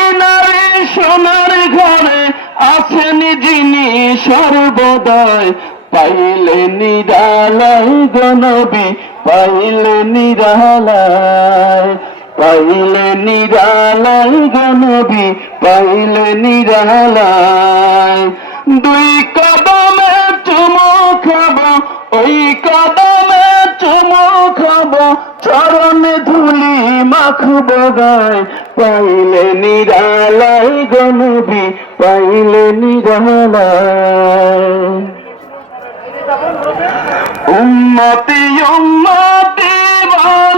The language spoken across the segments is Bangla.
মদিনারে সোনার ঘরে আছেন যিনি সর্বদয়। পাইলে নিরালায় গনবি পাইলে নিরালায়। পাইলে নিরালায় গনবি পাইলে নিরালায়। দুই মাখবো বগায় পাইলে নিরালাই গনবি পাইলে নিরালায়। উন্নতি উন্নতি বলে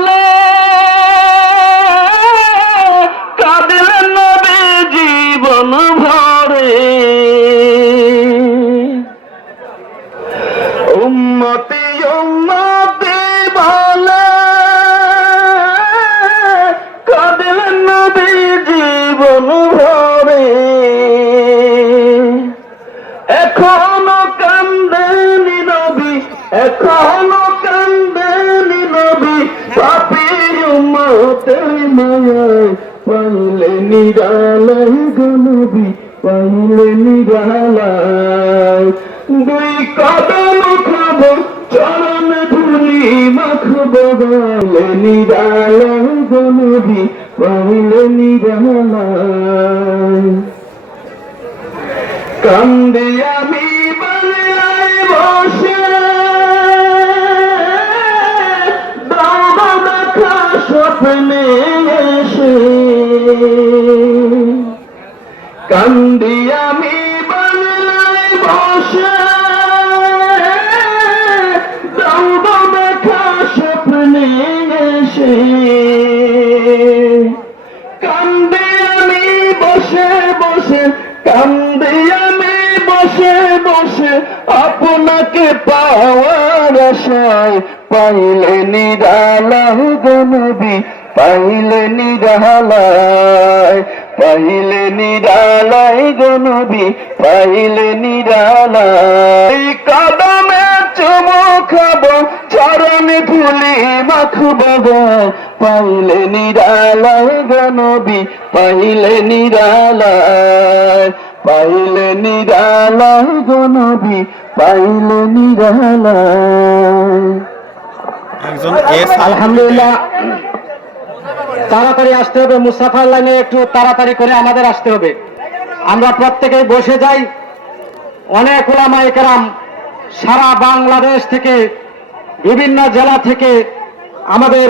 এখনও কান্দে নীরবি এখনও কান্দে নীরবি পাপি উম্মতের মায়ায় পাইলে নিরালয় গনবি পাইলে নিরালয় দুই কদম খাব চরণ ধুলি মাখবো গালে গনবি পাইলে নিরালয় কান্দি স্বপ্নে এসে কান্দি আমি বাংলায় বসে। স্বপ্নে এসে। কান্দে আমি বসে বসে, কান্দে আমি বসে বসে, আপনাকে পাওয়ার আশায় পাইলে নিরালায় গনবী পাইলে নিরালায় পাইলে নিরালায় গনবী পাইলে নিরালায় কদমে চুমো খাব, চরণ ধুলি মাখবো পাইলে নিরালায় গনবী পাইলে নিরালায় পাইলে নিরালায় গনবী পাইলে নিরালায় একজন এস আলহামদুলিল্লাহ তাড়াতাড়ি আসতে হবে মুসাফার লাইনে একটু তাড়াতাড়ি করে আমাদের আসতে হবে। আমরা প্রত্যেকেই বসে যাই। অনেক ওলামা একরাম সারা বাংলাদেশ থেকে বিভিন্ন জেলা থেকে আমাদের